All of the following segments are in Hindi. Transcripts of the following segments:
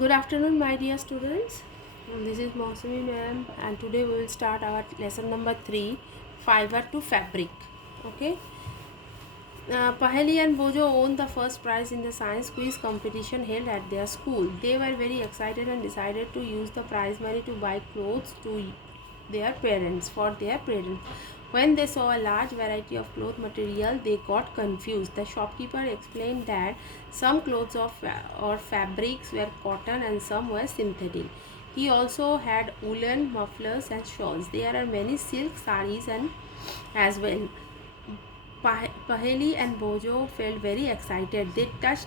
Good afternoon, my dear students. This is Mausami ma'am, and today we will start our lesson number 3, fiber to fabric. Okay. Paheli and Bojo won the first prize in the science quiz competition held at their school. They were very excited and decided to use the prize money to buy clothes to their parents for their parents. When they saw a large variety of cloth material, they got confused. The shopkeeper explained that some clothes or fabrics were cotton and some were synthetic. He also had woolen mufflers and shawls. There are many silk sarees and as well. Paheli and Bojo felt very excited. They touched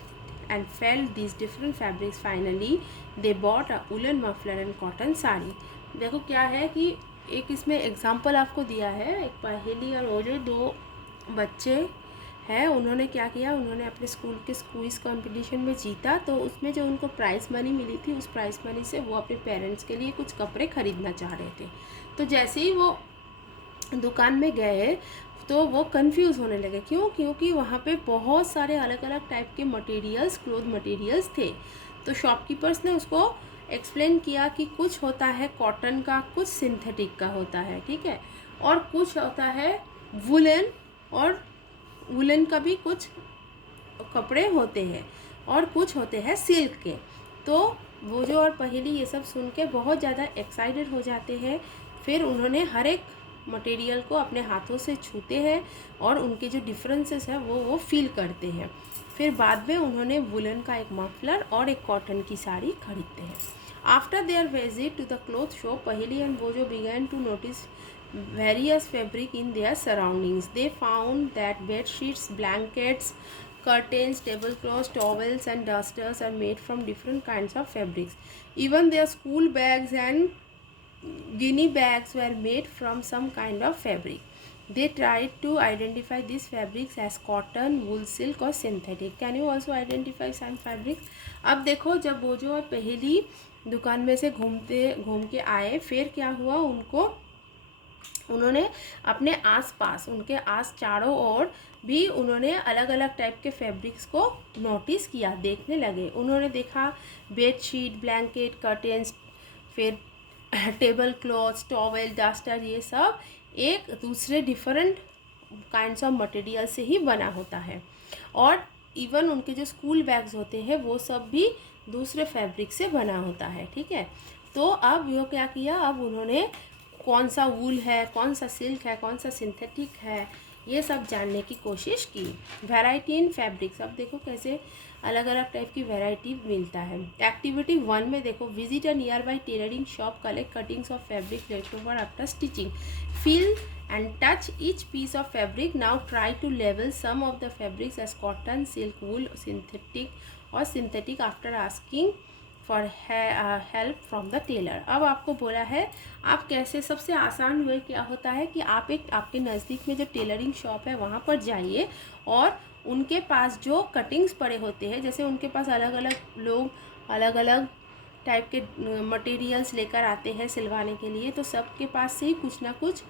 and felt these different fabrics. Finally, they bought a woolen muffler and cotton sari. देखो क्या है कि एक इसमें एग्जाम्पल आपको दिया है. एक पहेली और बोझो दो बच्चे हैं. उन्होंने क्या किया, उन्होंने अपने स्कूल के क्विज कंपटीशन में जीता. तो उसमें जो उनको प्राइज़ मनी मिली थी, उस प्राइज़ मनी से वो अपने पेरेंट्स के लिए कुछ कपड़े खरीदना चाह रहे थे. तो जैसे ही वो दुकान में गए तो वो कंफ्यूज होने लगे. क्यों? क्योंकि वहाँ पे बहुत सारे अलग अलग टाइप के मटेरियल्स, क्लोथ मटेरियल्स थे. तो शॉपकीपर्स ने उसको एक्सप्लेन किया कि कुछ होता है कॉटन का, कुछ सिंथेटिक का होता है, ठीक है, और कुछ होता है वुलन, और वुलन का भी कुछ कपड़े होते हैं, और कुछ होते हैं सिल्क के. तो बोझो और पहेली ये सब सुन के बहुत ज़्यादा एक्साइटेड हो जाते हैं. फिर उन्होंने हर एक मटेरियल को अपने हाथों से छूते हैं और उनके जो डिफरेंसेस है वो फील करते हैं. फिर बाद में उन्होंने वुलन का एक मफलर और एक कॉटन की साड़ी खरीदते हैं. After their visit to the cloth shop, Paheli and Boojho began to notice various fabric in their surroundings. They found that bed sheets, blankets, curtains, tablecloths, towels and dusters are made from different kinds of fabrics. Even their school bags and guinea bags were made from some kind of fabric. They tried to identify these fabrics as cotton, wool, silk or synthetic. Can you also identify some fabrics? अब देखो, जब बोझो और पहेली दुकान में से घूम के आए, फिर क्या हुआ, उन्होंने अपने आसपास, उनके चारों ओर भी उन्होंने अलग अलग टाइप के फैब्रिक्स को नोटिस किया, देखने लगे. उन्होंने देखा बेडशीट, ब्लैंकेट, कर्टेंस, फिर टेबल क्लॉथ्स, टॉवेल, डस्टर, ये सब एक दूसरे डिफरेंट काइंड्स ऑफ मटेरियल से ही बना होता है. और इवन उनके जो स्कूल बैग्स होते हैं वो सब भी दूसरे फैब्रिक से बना होता है, ठीक है. तो अब वो क्या किया, अब उन्होंने कौन सा वूल है, कौन सा सिल्क है, कौन सा सिंथेटिक है, ये सब जानने की कोशिश की. वैरायटी इन फैब्रिक्स, अब देखो कैसे अलग अलग टाइप की वैरायटी मिलता है. एक्टिविटी 1 में देखो, visit a near by tailoring shop, collect cuttings of fabric left over after stitching, feel and touch each piece of fabric. Now try to label some of the fabrics as cotton, silk, wool, synthetic after asking for help from the tailor. अब आपको बोला है आप कैसे, सबसे आसान वे क्या होता है कि आप एक आपके नज़दीक में जो टेलरिंग शॉप है वहाँ पर जाइए और उनके पास जो कटिंग्स पड़े होते हैं, जैसे उनके पास अलग अलग लोग अलग अलग टाइप के मटेरियल्स लेकर आते हैं सिलवाने के लिए, तो सबके पास से ही कुछ ना कुछ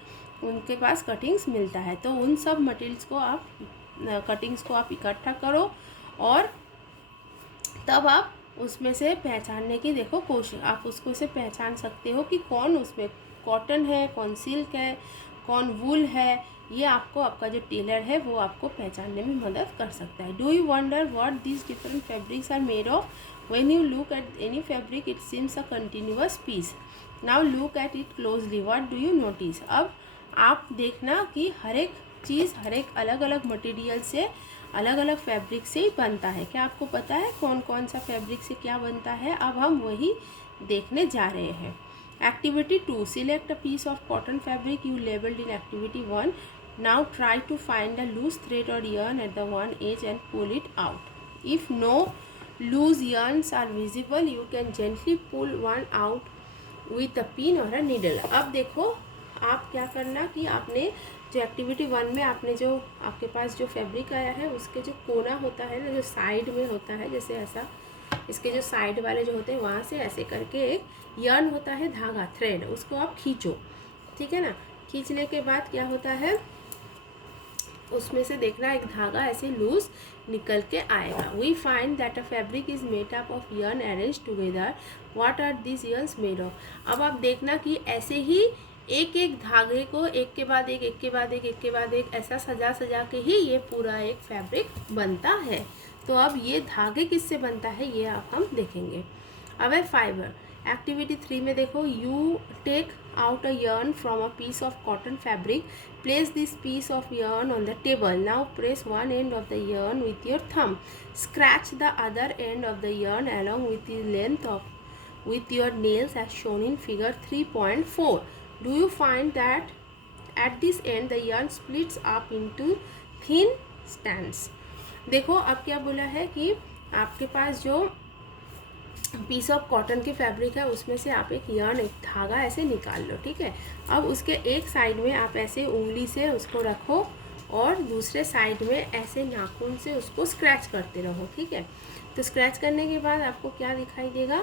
उनके पास कटिंग्स मिलता है. तो उन सब मटेरियल्स को आप कटिंग्स को आप इकट्ठा करो और तब आप उसमें से पहचानने की देखो कोशिश, आप उसको से पहचान सकते हो कि कौन उसमें कॉटन है, कौन सिल्क है, कौन वूल है. ये आपको आपका जो टेलर है वो आपको पहचानने में मदद कर सकता है. Do you wonder what these different fabrics are made of? When you look at any fabric it seems a continuous piece. Now look at it closely, what do you notice? अब आप देखना कि हर एक चीज़, हर एक अलग अलग मटेरियल से, अलग अलग फैब्रिक से ही बनता है. क्या आपको पता है कौन कौन सा फैब्रिक से क्या बनता है? अब हम वही देखने जा रहे हैं. Activity 2, select a piece of cotton fabric you labelled in activity 1. Now try to find a loose thread और yarn at the one edge and pull it out. If no loose yarns are visible, you can gently pull one out with a pin or a needle. अब देखो आप क्या करना कि आपने जो एक्टिविटी 1 में आपने जो आपके पास जो फैब्रिक आया है उसके जो कोना होता है ना, जो साइड में होता है, जैसे ऐसा इसके जो साइड वाले जो होते हैं वहाँ से ऐसे करके एक यर्न होता है, धागा, थ्रेड, उसको आप खींचो, ठीक है ना. खींचने के बाद क्या होता है, उसमें से देखना एक धागा ऐसे लूज निकल के आएगा। We find that a fabric is made up of yarn arrange together. What are this yarns made of? अब आप देखना कि ऐसे ही एक एक धागे को एक के बाद एक, एक के बाद एक, एक के बाद एक ऐसा सजा सजा के ही ये पूरा एक फैब्रिक बनता है। तो अब ये धागे किससे बनता है ये आप हम देखेंगे। अब है फाइबर। एक्टिविटी 3 में देखो, you take out a yarn from a piece of cotton fabric. Place this piece of yarn on the table. Now press one end of the yarn with your thumb. Scratch the other end of the yarn along with the length of with your nails as shown in figure 3.4. Do you find that at this end the yarn splits up into thin strands? देखो अब क्या बोला है कि आपके पास जो पीस ऑफ कॉटन की फैब्रिक है उसमें से आप एक yarn, एक धागा ऐसे निकाल लो, ठीक है। अब उसके एक साइड में आप ऐसे उंगली से उसको रखो और दूसरे साइड में ऐसे नाखून से उसको स्क्रैच करते रहो, ठीक है। तो स्क्रैच करने के बाद आपको क्या दिखाई देगा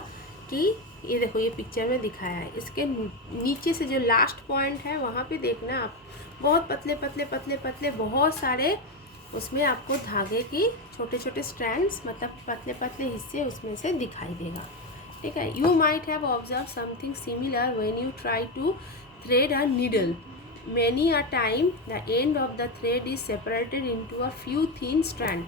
कि ये देखो, ये पिक्चर में दिखाया है, इसके नीचे से जो लास्ट पॉइंट है वहाँ पे देखना आप बहुत पतले पतले पतले पतले बहुत सारे उसमें आपको धागे की छोटे छोटे स्ट्रैंड्स, मतलब पतले पतले हिस्से उसमें से दिखाई देगा, ठीक है। You might have observe something similar when you try to thread a needle. Many a time the end of the thread is separated into a few thin strand.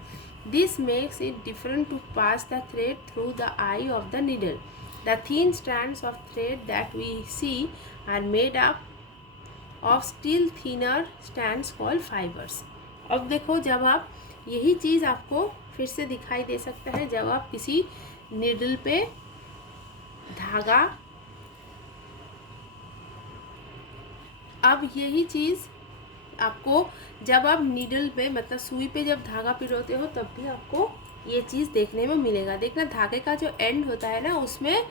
This makes it different to pass the thread through the eye of the needle. The thin strands of thread that we see are made up of still thinner strands called fibres. अब देखो, जब आप यही चीज़ आपको फिर से दिखाई दे सकता है जब आप किसी नीडल पे धागा, अब यही चीज़ आपको जब आप नीडल पे मतलब सुई पे जब धागा पिरोते हो तब भी आपको ये चीज़ देखने में मिलेगा। देखना धागे का जो एंड होता है ना उसमें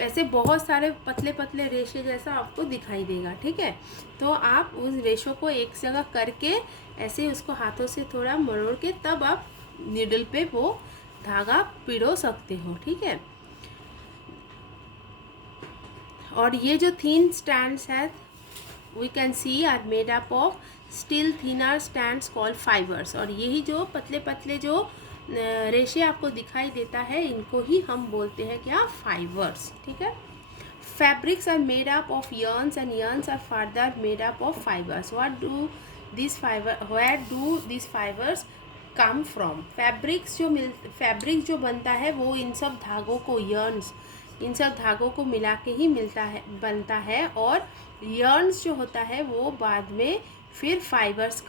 ऐसे बहुत सारे पतले पतले रेशे जैसा आपको दिखाई देगा, ठीक है। तो आप उस रेशों को एक जगह करके ऐसे उसको हाथों से थोड़ा मरोड़ के तब आप नीडल पे वो धागा पिरो सकते हो, ठीक है। और ये जो थिन स्ट्रैंड्स है we can see are made up of still thinner strands called fibres. और यही जो पतले पतले जो रेशे आपको दिखाई देता है इनको ही हम बोलते हैं क्या, फाइबर्स, ठीक है। Fabrics are made up of yarns and yarns are further made up of fibers. What do these fiber, where do these fibers come from? Fabric जो बनता है वो इन सब धागों को, yarns, इन सब धागों को मिला के ही मिलता है, बनता है। और yarns जो होता है वो बाद में फिर फाइबर्स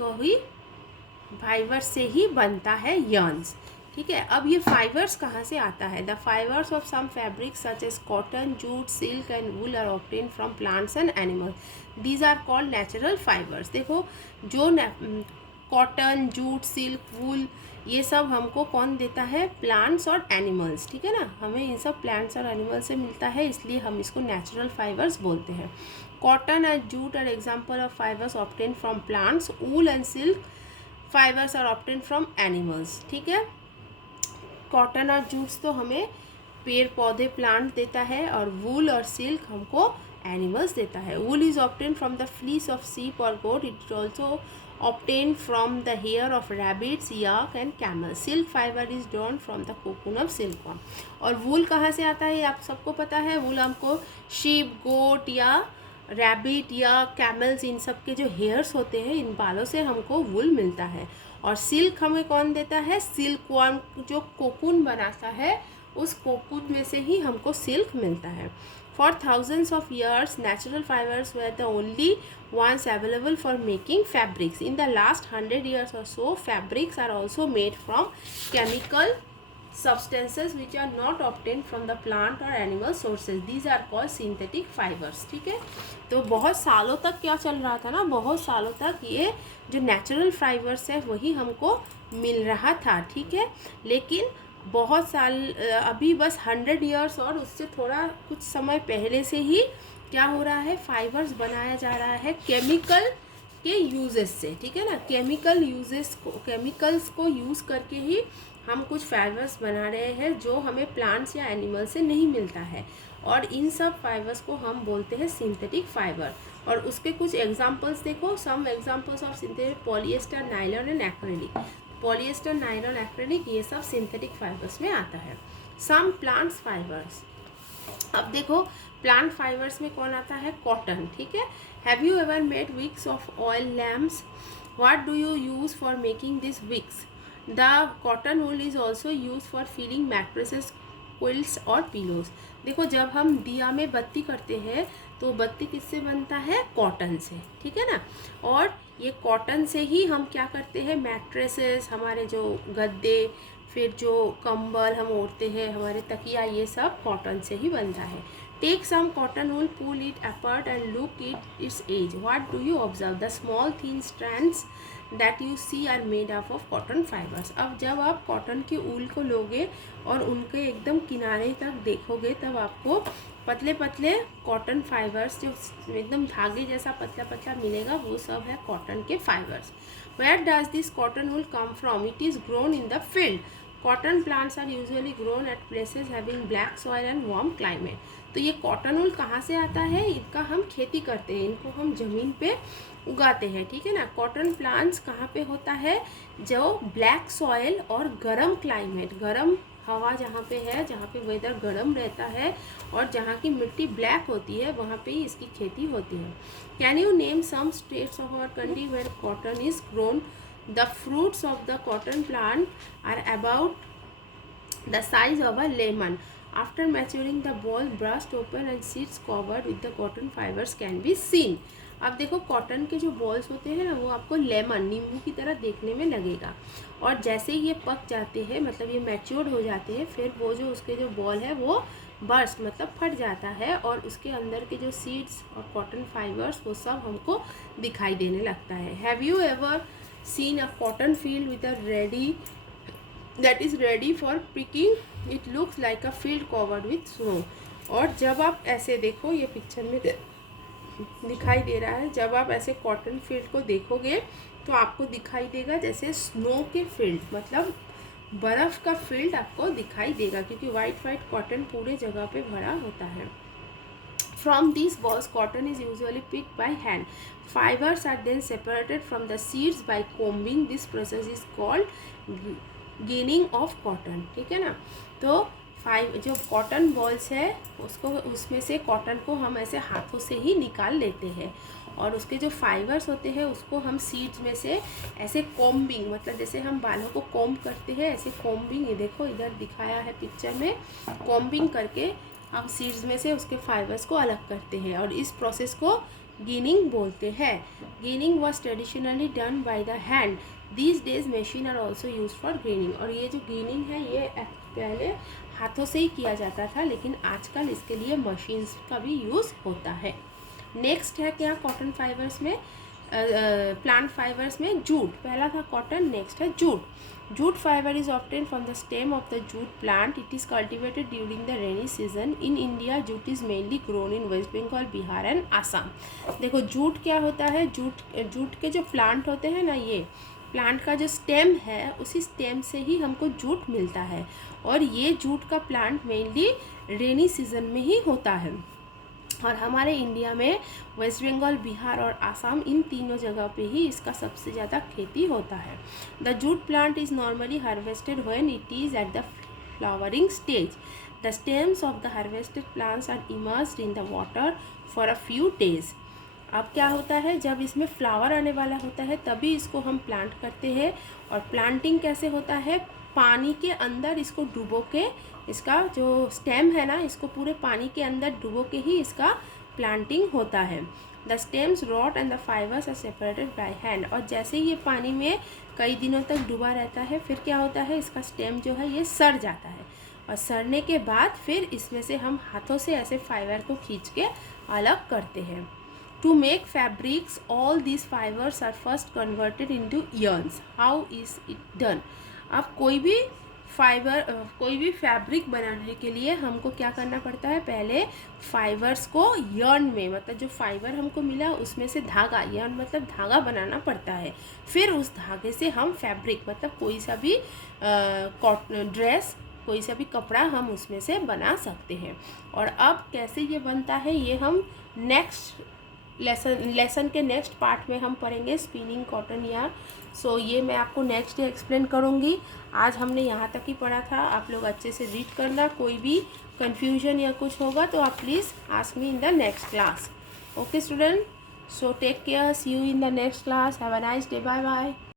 से ही बनता है yarns, ठीक है। अब ये फाइबर्स कहाँ से आता है? The fibres of some fabrics such as cotton, jute, silk and wool are obtain from plants and animals. These are called natural fibres. देखो, जो कॉटन, जूट, सिल्क, वूल ये सब हमको कौन देता है? प्लांट्स और एनिमल्स, ठीक है ना। हमें इन सब प्लांट्स और एनिमल्स से मिलता है, इसलिए हम इसको नेचुरल फाइबर्स बोलते हैं। Cotton and jute are example of fibres obtain from plants. Wool and silk fibres are obtain from animals, ठीक है। कॉटन और जूट्स तो हमें पेड़ पौधे प्लांट देता है और वूल और सिल्क हमको एनिमल्स देता है। Wool is obtain from the fleece of sheep और goat. It is also obtain from the hair of rabbits, yak and camel. Silk fibre is drawn from the cocoon of silkworm. और वूल कहाँ से आता है आप सबको पता है। वूल हमको शीप, गोट या रैबिट या कैमल्स, इन सब के जो हेयर्स होते हैं इन बालों से हमको वूल मिलता है। और सिल्क हमें कौन देता है? सिल्कवर्म जो कोकून बनाता है उस कोकून में से ही हमको सिल्क मिलता है। For thousands of years natural fibres were the only ones available for making fabrics. In the last 100 years or so, fabrics are also made from chemical substances which are not obtained from the plant or animal sources. These are called synthetic fibers, ठीक है। तो बहुत सालों तक क्या चल रहा था ना, बहुत सालों तक ये जो नेचुरल फाइबर्स है वही हमको मिल रहा था, ठीक है। लेकिन बहुत साल अभी बस 100 ईयर्स और उससे थोड़ा कुछ समय पहले से ही क्या हो रहा है, फाइबर्स बनाया जा रहा है केमिकल के यूजेस से, ठीक है ना। केमिकल्स को यूज़ करके ही हम कुछ फाइबर्स बना रहे हैं जो हमें प्लांट्स या एनिमल से नहीं मिलता है। और इन सब फाइबर्स को हम बोलते हैं सिंथेटिक फाइबर। और उसके कुछ एग्जांपल्स देखो, some examples of synthetic: polyester, nylon and acrylic. Polyester, nylon, acrylic, ये सब सिंथेटिक फाइबर्स में आता है। सम प्लांट्स फाइबर्स, अब देखो प्लांट फाइबर्स में कौन आता है, कॉटन, ठीक है। Have you ever made wicks of oil lamps, what do you use for making this wicks, the cotton wool is also use for filling mattresses, quilts और पिलोज। देखो जब हम दिया में बत्ती करते हैं तो बत्ती किससे बनता है, कॉटन से, ठीक है ना। और ये कॉटन से ही हम क्या करते हैं, मैट्रेसेस, हमारे जो गद्दे, फिर जो कंबल हम ओढ़ते हैं, हमारे तकिया, ये सब कॉटन से ही बनता है। Take some cotton wool, pull it apart and look it its edge, what do you observe, the small thin strands that you see are made of cotton fibres. अब जब आप कॉटन की ऊल को लोगे और उनके एकदम किनारे तक देखोगे तब आपको पतले पतले कॉटन फाइबर्स, जो एकदम धागे जैसा पतला पतला मिलेगा, वो सब है कॉटन के fibres. Where does this cotton wool come from, it is grown in the field, cotton plants are usually grown at places having black soil and warm climate. तो ये कॉटन वूल कहाँ से आता है, इनका हम खेती करते हैं, इनको हम ज़मीन पे उगाते हैं, ठीक है ना। कॉटन प्लांट्स कहाँ पे होता है, जो ब्लैक सॉइल और गर्म क्लाइमेट, गर्म हवा जहाँ पे है, जहाँ पे वेदर गर्म रहता है और जहाँ की मिट्टी ब्लैक होती है, वहाँ पे ही इसकी खेती होती है। Can you name some states of our country where cotton is grown, the fruits of the cotton plant are about the size of a lemon, after maturing the boll burst open and seeds covered with the cotton fibres can be seen. अब देखो कॉटन के जो बॉल्स होते हैं ना, वो आपको लेमन, नींबू की तरह देखने में लगेगा, और जैसे ही ये पक जाते हैं, मतलब ये मैच्योर्ड हो जाते हैं, फिर वो जो उसके जो बॉल है वो बर्स्ट मतलब फट जाता है, और उसके अंदर के जो सीड्स और कॉटन फाइबर्स वो सब हमको दिखाई देने लगता है। Have you ever seen a cotton field with a ready that is ready for picking, it looks like a field covered with snow. और जब आप ऐसे देखो, ये पिक्चर में दिखाई दे रहा है, जब आप ऐसे कॉटन फील्ड को देखोगे तो आपको दिखाई देगा जैसे स्नो के फील्ड, मतलब बर्फ़ का फील्ड आपको दिखाई देगा, क्योंकि वाइट वाइट कॉटन पूरे जगह पे भरा होता है। From these balls, cotton is usually picked by hand. Fibers are then separated from the seeds by combing. This process is called ginning of cotton. ठीक है ना। तो जो कॉटन बॉल्स है उसको, उसमें से कॉटन को हम ऐसे हाथों से ही निकाल लेते हैं, और उसके जो फाइबर्स होते हैं उसको हम सीड्स में से ऐसे कॉम्बिंग, मतलब जैसे हम बालों को कॉम्ब करते हैं, ऐसे कॉम्बिंग, ये देखो इधर दिखाया है पिक्चर में, कॉम्बिंग करके हम सीड्स में से उसके फाइबर्स को अलग करते हैं, और इस प्रोसेस को गिनिंग बोलते हैं। Ginning was traditionally done by the hand, these days machine are also use for greening. और ये जो गिनिंग है ये पहले हाथों से ही किया जाता था, लेकिन आजकल इसके लिए मशीन्स का भी यूज़ होता है। नेक्स्ट है क्या कॉटन फाइबर्स में, प्लांट फाइबर्स में जूट, पहला था कॉटन, नेक्स्ट है jute. Jute fiber is obtained from the stem of the jute plant. It is cultivated during the rainy season. In India, jute is mainly grown in West Bengal, Bihar and Assam. देखो जूट क्या होता है, जूट के जो प्लांट होते हैं ना, ये प्लांट का जो स्टेम है, उसी स्टेम से ही हमको जूट मिलता है, और ये जूट का प्लांट मेनली रेनी सीजन में ही होता है। और हमारे इंडिया में वेस्ट बंगाल, बिहार और आसाम, इन तीनों जगह पे ही इसका सबसे ज़्यादा खेती होता है। The jute plant is normally harvested when it is at the flowering stage. The stems of the harvested plants are immersed in the water for a few days. अब क्या होता है, जब इसमें फ्लावर आने वाला होता है तभी इसको हम प्लांट करते हैं। और प्लांटिंग कैसे होता है, पानी के अंदर इसको डुबो के, इसका जो स्टेम है ना, इसको पूरे पानी के अंदर डुबो के ही इसका प्लांटिंग होता है। The stems rot and the fibres are separated by hand. और जैसे ही ये पानी में कई दिनों तक डूबा रहता है, फिर क्या होता है, इसका स्टेम जो है ये सड़ जाता है, और सड़ने के बाद फिर इसमें से हम हाथों से ऐसे फाइबर को खींच के अलग करते हैं। To make fabrics, all these fibers are first converted into yarns. How is it done? अब कोई भी फैब्रिक बनाने के लिए हमको क्या करना पड़ता है, पहले फाइबर्स को यर्न में, मतलब जो फाइबर हमको मिला उसमें से धागा, यर्न मतलब धागा बनाना पड़ता है, फिर उस धागे से हम फैब्रिक मतलब कोई सा भी कॉटन ड्रेस, कोई सा भी कपड़ा हम उसमें से बना सकते हैं। और अब कैसे ये बनता है ये हम नेक्स्ट लेसन के नेक्स्ट पार्ट में हम पढ़ेंगे स्पिनिंग कॉटन यार्न। सो ये मैं आपको नेक्स्ट डे एक्सप्लेन करूँगी। आज हमने यहाँ तक ही पढ़ा था, आप लोग अच्छे से रीड करना। कोई भी कन्फ्यूजन या कुछ होगा तो आप please ask me in the next class. Okay student, so take care, see you in the next class, have a nice day, bye bye.